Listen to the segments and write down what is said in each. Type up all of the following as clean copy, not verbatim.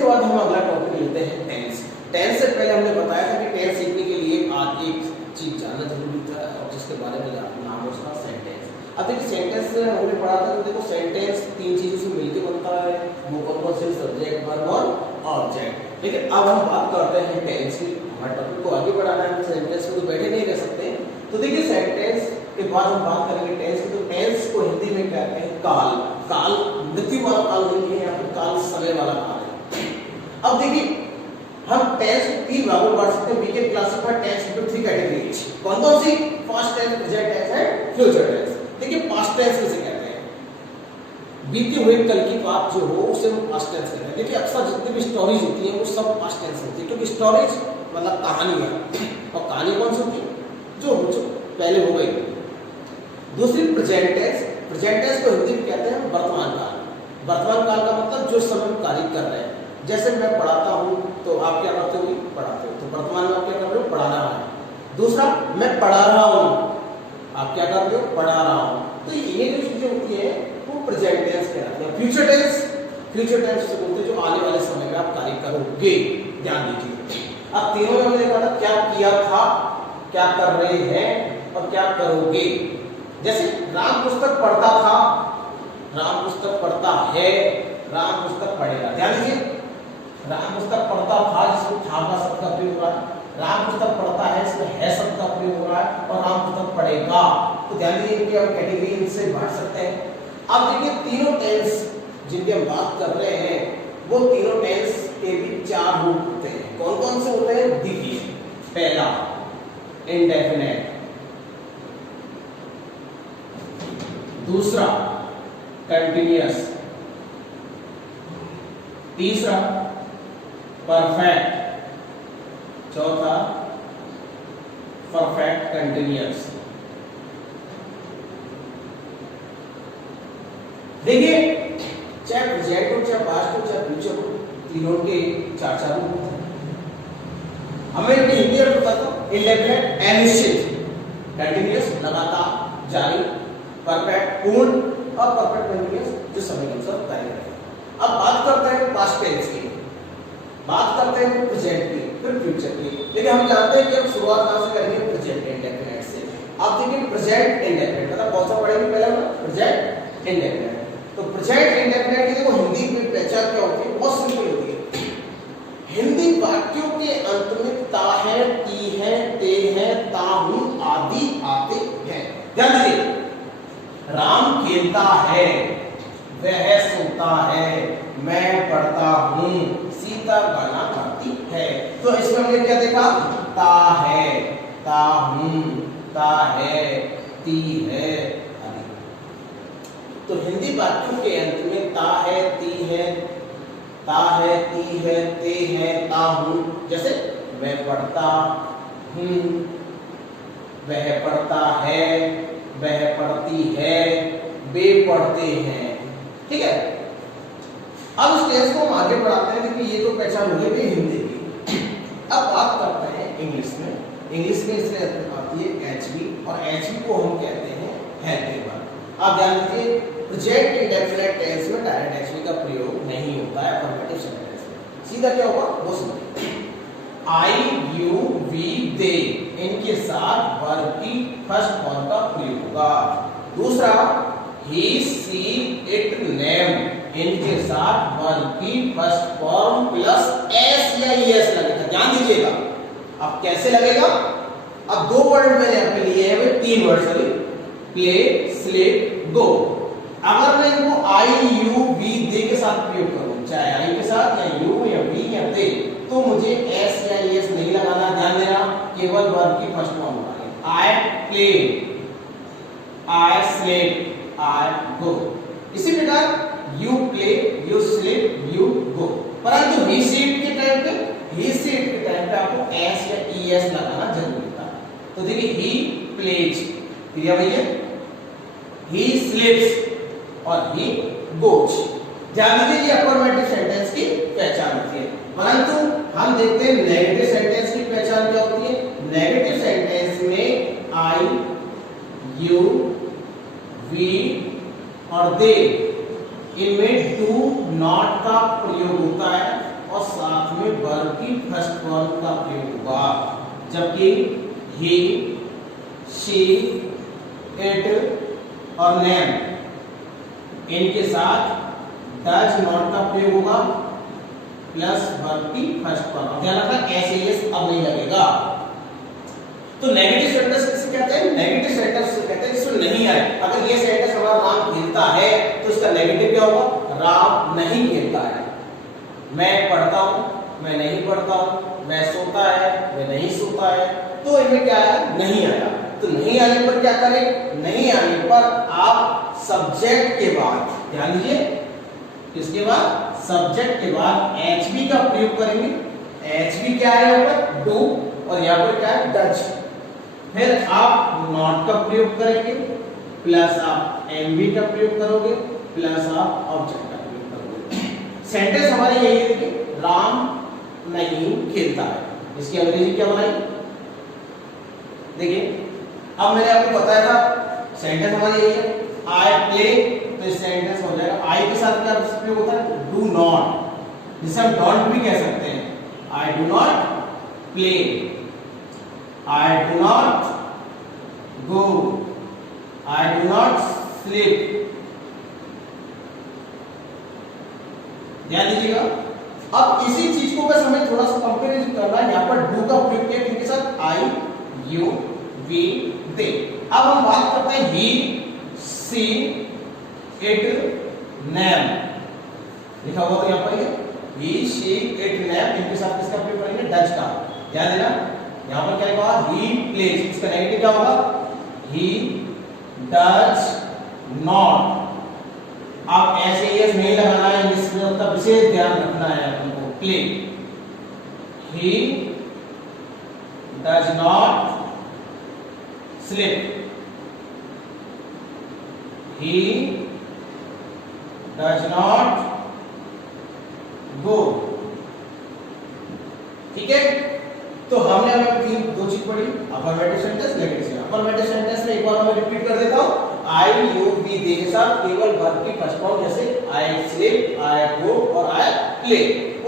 के बाद हम अगला टॉपिक लेते हैं टेंस। टेंस से पहले हमने बताया था कि टेंस सीखने के लिए आज एक चीज जानना जरूरी था और जिसके बारे में नाम है उसका सेंटेंस। अब देखिए सेंटेंस हमने पढ़ा था, तो देखो सेंटेंस तीन चीजों से मिलकर बनता है, वो कौन से सब्जेक्ट, वर्ब और ऑब्जेक्ट। लेकिन अब हम बात करते हैं टेंस की। हमारे टॉपिक को आगे बढ़ाना है, सेंटेंस में तो बैठे नहीं रह सकते। तो देखिए सेंटेंस के बाद हम बात करेंगे टेंस की। तो टेंस को हिंदी में कहते हैं काल। काल मृत्यु वाला काल नहीं है, यहाँ पे काल समय वाला काल है। अब देखिए हम टेंस को तीन भागों में बांट सकते हैं। We can classify tense into three categories. कौन कौन सी? Past tense, present tense and future tense. देखिए पास्ट टेंस किसे कहते हैं? बीते हुए कल की बात जो हो उसे हम पास्ट टेंस कहते हैं। देखिए अक्सर जितनी भी स्टोरीज होती हैं वो सब पास्ट टेंस होती है, क्योंकि स्टोरीज मतलब कहानियां, और कहानी कौन सी होती है? जो पहले हो गई। दूसरी प्रेजेंट टेंस। प्रेजेंट टेंस को हिंदी में कहते हैं वर्तमान काल। वर्तमान काल का मतलब जो समय में कार्य कर रहे हैं। जैसे मैं पढ़ाता हूँ तो आप क्या करते हो? पढ़ाते हो। तो वर्तमान में आप क्या कर रहे हो? पढ़ाना है। दूसरा मैं पढ़ा रहा हूँ, आप क्या कर रहे हो? पढ़ा रहा हूँ। तो ये जो चीजें होती है वो प्रेजेंट टेंस कहलाती है। फ्यूचर टेंस, फ्यूचर टेंस से बोलते हैं जो आने वाले समय में आप कार्य करोगे। ध्यान दीजिए, अब तीनों में हमने देखा था क्या किया था, क्या कर रहे हैं और क्या करोगे। जैसे राम पुस्तक पढ़ता था, राम पुस्तक पढ़ता है, राम पुस्तक पढ़ेगा। ध्यान दीजिए, राम पुस्तक पढ़ता था जिसमें था का शब्द का प्रयोग हो रहा है, राम पुस्तक पढ़ता है इसमें है शब्द का प्रयोग हो रहा है, और राम पुस्तक पढ़ेगा। तो ध्यान दीजिए कि हम कैटेगरी इनसे बांट सकते हैं। अब देखिए तीनों टेंस जिनकी हम बात कर रहे हैं वो तीनों टेंस के भी चार रूप होते हैं। कौन कौन से होते हैं? देखिए, पहला इंडेफिनिट, दूसरा कंटिन्यूअस, तीसरा परफेक्ट, चौथा परफेक्ट कंटिन्यूअस। देखिए चाहे प्रेजेंट हो, चाहे पास्ट हो, चाहे फ्यूचर हो, तीनों के चार चार रूप होते हैं। हमें हिंदी में बताता हूं, इंडेफिनिट अनिश्चित, कंटिन्यूअस लगातार जारी, परफेक्ट पूर्ण, और परफेक्ट कंटिन्यूअस जो समय के अनुसार कार्य करेगा। अब बात करते हैं पास्ट टेंस की, बात करते हैं प्रेजेंट की, फिर फ्यूचर की। लेकिन हम जानते हैं कि हम शुरुआत कहां से करेंगे? प्रेजेंट इंडेफिनिट से। अब देखिए प्रेजेंट इंडेफिनिट मतलब कौन सा पढ़ेंगे? पहले हम प्रेजेंट इंडेफिनिट। तो प्रेजेंट इंडेफिनिट की देखो हिंदी में पहचान क्या होती है? बहुत सिंपल होती है। हिंदी वाक्यों के अंत में ता है, ती है, ते है, ता हूं आदि आते हैं। ध्यान दीजिए, राम खेलता है, वह सोता है, मैं पढ़ता हूं, सीता गाना गाती है। तो इसमें हमने क्या देखा? ता है, ता हूं, ता है, ती है आदि। तो हिंदी वाक्यों के अंत में ता है, ती है, ता है, ती है, ते है, ता हूं। जैसे मैं पढ़ता हूं, वह पढ़ता है, वह पढ़ती है, वे पढ़ते हैं। ठीक है, अब इस टेंस को हम आगे बढ़ाते हैं क्योंकि ये तो पहचान हो गई हिंदी की। अब बात करते हैं इंग्लिश में। इंग्लिश में इसलिए आती है एचवी, और एचवी को हम कहते हैं हेल्पिंग वर्ब। आप ध्यान दीजिए, प्रेजेंट इंडेफिनिट टेंस में डायरेक्ट एचवी का प्रयोग नहीं होता है अफर्मेटिव सेंटेंस में। सीधा क्या होगा वो समझिए। आई, यू, वी, दे इनके साथ वर्ब की फर्स्ट फॉर्म का प्रयोग होगा। दूसरा ही, सी, इट, नेम इनके साथ वर्ब की फर्स्ट फॉर्म प्लस एस या ईएस लगेगा। ध्यान दीजिएगा, अब कैसे लगेगा? अब दो वर्ड मैंने यहाँ पे लिए हैं, तीन वर्ड सॉरी, प्ले, स्लीप, गो। अगर मैं इनको आई, यू, वी, दे के साथ प्रयोग करूं, चाहे आई के साथ या यू या वी या दे, तो मुझे एस या ईएस नहीं लगाना। ध्यान देना, केवल वर्ब की फर्स्ट फॉर्म लगाएंगे। आई प्ले, आई स्लीप, आई गो। इसी प्रकार you play, you sleep, you go. परंतु ही सीट के टाइम पे आपको एस या ईएस लगाना जरूरी था। तो देखिए ही प्लेज क्रिया भैया, ही स्लीप्स और ही गोज। ध्यान दीजिए ये अफर्मेटिव सेंटेंस की पहचान होती है। परंतु हम देखते हैं नेगेटिव सेंटेंस की पहचान क्या होती है। नेगेटिव सेंटेंस में आई, यू, वी और दे इनमें डू नॉट का प्रयोग होता है और की फर्स्ट फॉर्म का प्रयोग होगा, जबकि ही, शी, इट और नेम इनके साथ डज नॉट का प्रयोग होगा प्लस वर्ब की फर्स्ट फॉर्म। ध्यान रखना एस अब नहीं लगेगा। तो नेगेटिव सेंटेंस किसे कहते हैं? नेगेटिव सेंटेंस कहते हैं जिसमें नहीं आए। अगर ये सेंटेंस हमारा राम खेलता है तो इसका नेगेटिव क्या होगा? राम नहीं खेलता है। मैं पढ़ता हूं, मैं नहीं पढ़ता हूं। मैं सोता है, मैं नहीं सोता है। तो इनमें क्या आया? नहीं आया। तो नहीं आने पर क्या करें? नहीं आने पर आप सब्जेक्ट के बाद, ध्यान दीजिए, किसके बाद? सब्जेक्ट के बाद एचबी का प्रयोग करेंगे। एचबी क्या है यहाँ पर? डू, और यहाँ पर क्या है? डज। फिर आप नॉट का प्रयोग करेंगे, प्लस आप एमबी का प्रयोग करोगे, प्लस आप ऑब्जेक्ट का प्रयोग करोगे। सेंटेंस हमारी यही है, देखिए, राम नहीं खेलता है। इसकी अंग्रेजी क्या बनाई? देखिए, अब मैंने आपको बताया था सेंटेंस हमारी यही है, आई प्ले, तो इस सेंटेंस हो जाएगा आई के साथ क्या प्रयोग होता है? डू नॉट, जिसे हम डोंट भी कह सकते हैं। I do not play, I do not go, I do not sleep. ध्यान दीजिएगा। अब इसी चीज को बस हमें थोड़ा सा कंपेरिजन करना है। यहाँ पर डू का प्रयोग किया किसके साथ? आई, यू, वी, दे। अब हम बात करते हैं ही, सी, इट, नेम। लिखा हुआ तो यहाँ पर ही, शी, इट, नेम, इनके साथ किसका प्रयोग करेंगे? डज का। ध्यान देना, यहाँ पर क्या लिखा? He plays. इसका नेगेटिव क्या होगा? He does not. आप ऐसे एस नहीं लगाना है, इसमें उसका विशेष ध्यान रखना है हमको। Play, he does not sleep, he does not go। ठीक है, तो हमने अभी दो चीज पढ़ी, affirmative sentence, negative sentence. Affirmative sentence में एक बार मैं रिपीट कर देता हूं, आई, यू, वी, दे के साथ केवल वर्ब की फर्स्ट फॉर्म, जैसे आई स्लीप, आई गो और आई प्ले।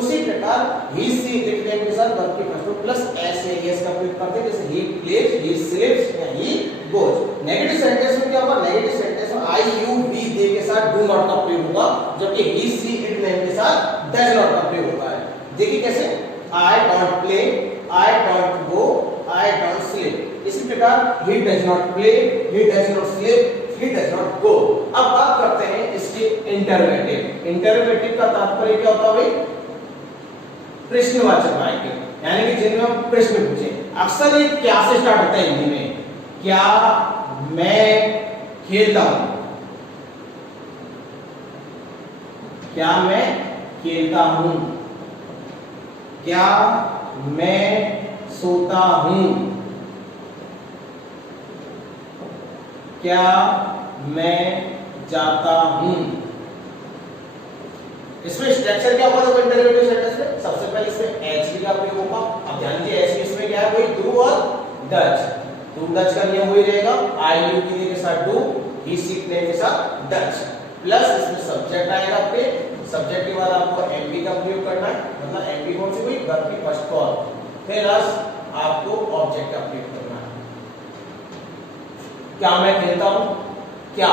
उसी प्रकार ही, सी, इट, नेम के साथ वर्ब की फर्स्ट फॉर्म प्लस एस या एस का प्रयोग करते हैं, जैसे ही प्लेज, ही स्लीप्स या ही गोज। नेगेटिव सेंटेंस में क्या होगा? नेगेटिव सेंटेंस में आई, यू, वी, दे के साथ डू नॉट का प्रयोग होगा, जबकि ही, सी, इट, नेम के साथ डज नॉट का प्रयोग होता है। देखिए कैसे? I don't play, I don't go, I don't sleep. इसी प्रकार he does not play, he does not sleep, he does not go। अब बात करते हैं इसके इंटरोगेटिव। इंटरोगेटिव का तात्पर्य क्या होता है भाई? प्रश्नवाचक वाक्य, यानी कि जिनमें हम प्रश्न पूछे। अक्सर ये क्या से स्टार्ट होता है हिंदी में? क्या मैं खेलता हूं? क्या मैं खेलता हूं? क्या मैं सोता हूं? क्या मैं जाता हूं? इसमें स्ट्रक्चर क्या होगा? तो इंटरोगेटिव सेंटेंस में सबसे पहले इसमें एचवी का प्रयोग होगा। अब ध्यान दीजिए, एचवी इसमें क्या है? वही डू और डज। डू डज का नियम वही रहेगा, आई, यू, वी के साथ डू, ही, सी, प्ले के साथ डज, प्लस इसमें सब्जेक्ट आएगा आपके। सब्जेक्ट के बाद आपको एमबी का प्रयोग करना है, मतलब एमबी कौन सी? कोई वर्ब की फर्स्ट फॉर्म, फिर आपको ऑब्जेक्ट का प्रयोग करना है। क्या मैं खेलता हूं? क्या,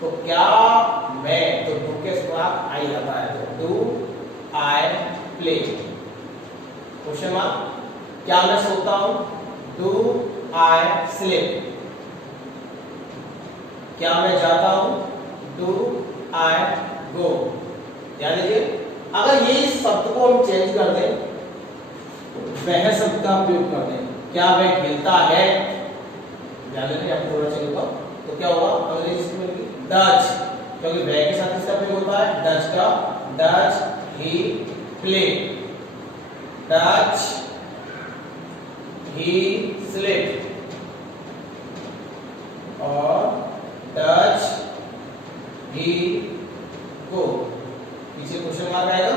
तो क्या मैं, तो डू के साथ आई आता है, तो do I play. Question mark. क्या मैं सोता हूं? Do I sleep. क्या मैं जाता हूं? डू आई गो। ध्यान दीजिए, अगर ये शब्द को हम चेंज कर दें, वह शब्द का प्रयोग कर दें, क्या वह खेलता है? ध्यान देना, आपको थोड़ा चाहिए तो क्या होगा? अंग्रेजी में डज, क्योंकि वह के साथ इसका प्रयोग होता है डज का। Does he play, does he sleep, और डज ही गो। पीछे क्वेश्चन मार्क आएगा।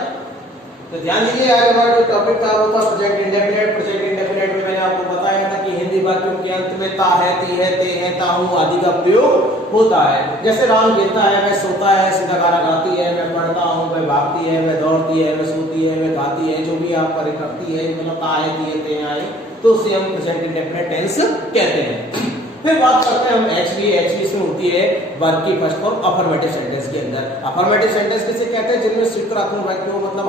तो ध्यान दीजिए, आज हमारा जो टॉपिक था वो था प्रेजेंट इंडेफिनिट। प्रेजेंट इंडेफिनिट में मैंने आपको बताया था कि हिंदी हिंदी वाक्यों के अंत में ता है, ती है, ते है, ता हूं आदि का प्रयोग होता है। जैसे राम कहता है वह सोता है, सीधा गाना गाती है, मैं पढ़ता हूँ, वह भागती है, वह दौड़ती है, वह सोती है, वह गाती है, जो भी आप करे करती है, मतलब ता है, ती है, ते है, तो उसे हम प्रेजेंट इंडेफिनिट टेंस कहते हैं। फिर बात करते हैं हम एचवी। एचवी इसमें होती है वर्ब की फर्स्ट फॉर्म अफर्मेटिव सेंटेंस के अंदर। अफर्मेटिव सेंटेंस किसे कहते हैं? जिनमें स्वीकृतात्मक वाक्य हो, मतलब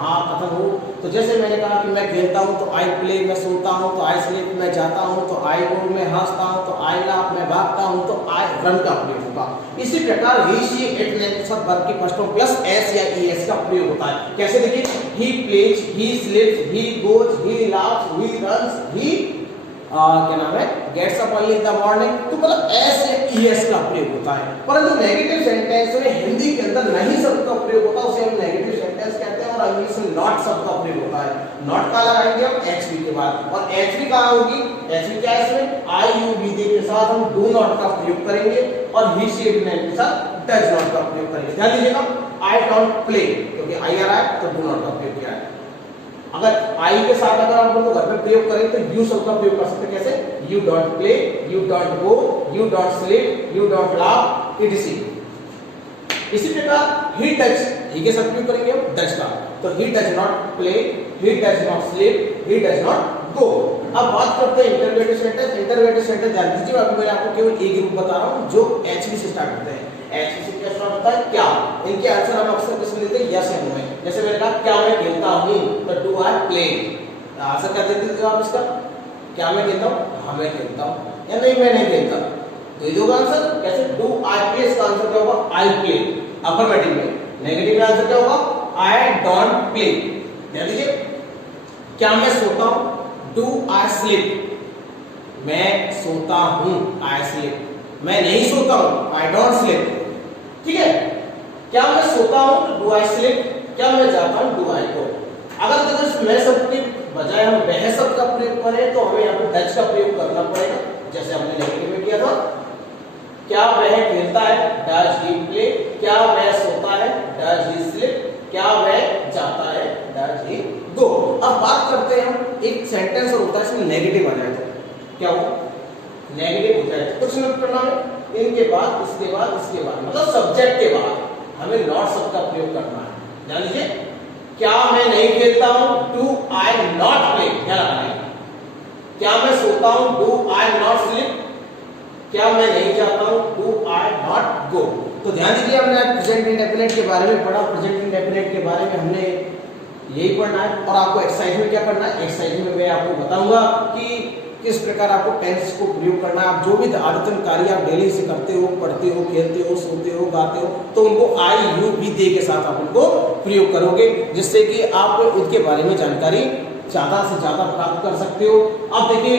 हाँ कथन हो। तो जैसे मैंने कहा कि मैं खेलता हूँ तो आई प्ले, मैं सोता हूँ तो आई स्लीप, मैं जाता हूँ तो आई गो, मैं हंसता हूँ तो आई लाफ, मैं भागता हूँ तो आई रन का प्रयोग होगा। इसी प्रकार ही, शी, इट के साथ वर्ब की फर्स्ट फॉर्म प्लस एस या ईएस का प्रयोग होता है। कैसे देखिए, he plays, he sleeps, he goes, he laughs, he runs, he क्या नाम है, gets up early in the morning. तो मतलब एस या ईएस का प्रयोग होता है। परंतु नेगेटिव सेंटेंस में हिंदी के अंदर नहीं शब्द का प्रयोग होता, उसे हम नेगेटिव सेंटेंस कहते हैं। और इंग्लिश में नॉट शब्द का प्रयोग होता है। नॉट का लगाएंगे हम एचवी के बाद, और एचवी कहाँ होगी? एचवी क्या है इसमें? आई यू बी के साथ हम डू नॉट का प्रयोग करेंगे, और ही, शी, इट के साथ डज नॉट का प्रयोग करेंगे। ध्यान दीजिएगा, आई डोंट प्ले, क्योंकि आई आ रहा है तो डू नॉट का प्रयोग किया है। अगर आई के साथ अगर आप लोग घर में प्रयोग करें तो यू शब्द का प्रयोग कर सकते हैं। कैसे? You don't play, you don't go, you don't sleep, you don't laugh, etc। इसी प्रकार ही डज, ही के साथ प्रयोग करेंगे हम डज का, तो he does not play, he does not sleep, he does not go. अब बात करते हैं इंटररोगेटिव सेंटेंस। इंटररोगेटिव सेंटेंस ध्यान दीजिए, अभी मैं आपको केवल एक ग्रुप बता रहा हूं जो एचवी से स्टार्ट होते हैं। एचवी से क्या स्टार्ट होता है? क्या। इनके आंसर हम अक्सर किसमें देते हैं? यस या नो में। जैसे मैंने कहा क्या मैं खेलता हूं, तो डू आई प्ले। आंसर क्या देते थे आप इसका? क्या मैं खेलता हूं? हाँ मैं खेलता हूं, या नहीं मैं नहीं खेलता। तो ये होगा आंसर। कैसे? डू आई प्ले, इसका आंसर क्या होगा? आई प्ले, अफर्मेटिव में। नेगेटिव में आंसर क्या होगा? I don't play. ध्यान दीजिए, क्या मैं सोता हूं? डू आई स्लीप, मैं सोता हूं, आई स्लीप। मैं नहीं सोता हूं, आई डोंट स्लीप। ठीक है, क्या मैं सोता हूं? Do I sleep. क्या मैं जाता हूं? डू आई गो। अगर देखो मैं शब्द की बजाय हम वह शब्द का प्रयोग करें तो हमें यहाँ पे डज का प्रयोग करना पड़ेगा, जैसे हमने नेगेटिव में किया था। क्या वह खेलता है? Does he play. क्या वह सोता है? Does he sleep. क्या वह जाता है? डज ही गो। अब बात करते हैं हम, एक सेंटेंस और होता है इसमें नेगेटिव आ जाए तो क्या होगा? नेगेटिव हो जाए तो कुछ नहीं करना है, इनके बाद, इसके बाद, इसके बाद, मतलब सब्जेक्ट के बाद हमें नॉट शब्द का प्रयोग करना है। ध्यान दीजिए, क्या मैं नहीं खेलता हूं? Do I not play. ध्यान रखना। क्या मैं सोता हूं? Do I not sleep. क्या मैं नहीं जाता हूं? Do I not go. तो ध्यान दीजिए, हमने प्रेजेंट इंडेफिनिट के बारे में पढ़ा। प्रेजेंट इंडेफिनिट के बारे में हमने यही पढ़ना है। और आपको एक्सरसाइज में क्या करना है? एक्सरसाइज में मैं आपको बताऊंगा कि किस प्रकार आपको टेंस को प्रयोग करना है। आप जो भी आदतन कार्य आप डेली से करते हो, पढ़ते हो, खेलते हो, सोते हो, गाते हो, तो उनको आई यू बी दे के साथ आप उनको प्रयोग करोगे, जिससे कि आप उनके बारे में जानकारी ज्यादा से ज्यादा प्राप्त कर सकते हो। अब देखिए,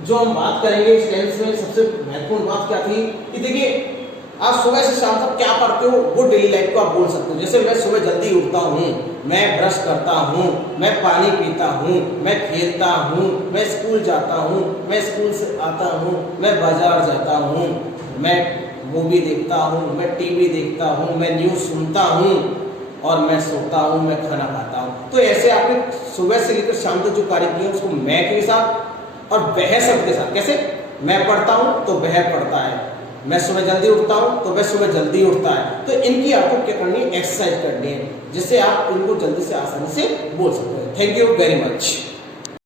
जो हम बात करेंगे इस टेंस में, सबसे महत्वपूर्ण बात क्या थी कि देखिए, आप सुबह से शाम तक क्या करते हो वो डेली लाइफ को आप बोल सकते हो। जैसे मैं सुबह जल्दी उठता हूँ, मैं ब्रश करता हूँ, मैं पानी पीता हूँ, मैं खेलता हूँ, मैं स्कूल जाता हूँ, मैं स्कूल से आता हूँ, मैं बाजार जाता हूँ, मैं मूवी देखता हूँ, मैं टीवी देखता हूँ, मैं न्यूज़ सुनता हूँ, और मैं सोता हूँ, मैं खाना खाता हूँ। तो ऐसे आपने सुबह से लेकर शाम तक जो कार्य किए उसको मैं के साथ और वह शब्द के साथ। कैसे? मैं पढ़ता हूँ तो वह पढ़ता है, मैं सुबह जल्दी उठता हूँ तो वह सुबह जल्दी उठता है। तो इनकी आपको क्या करनी है? एक्सरसाइज करनी है, जिससे आप इनको जल्दी से आसानी से बोल सकते हैं। Thank you very much.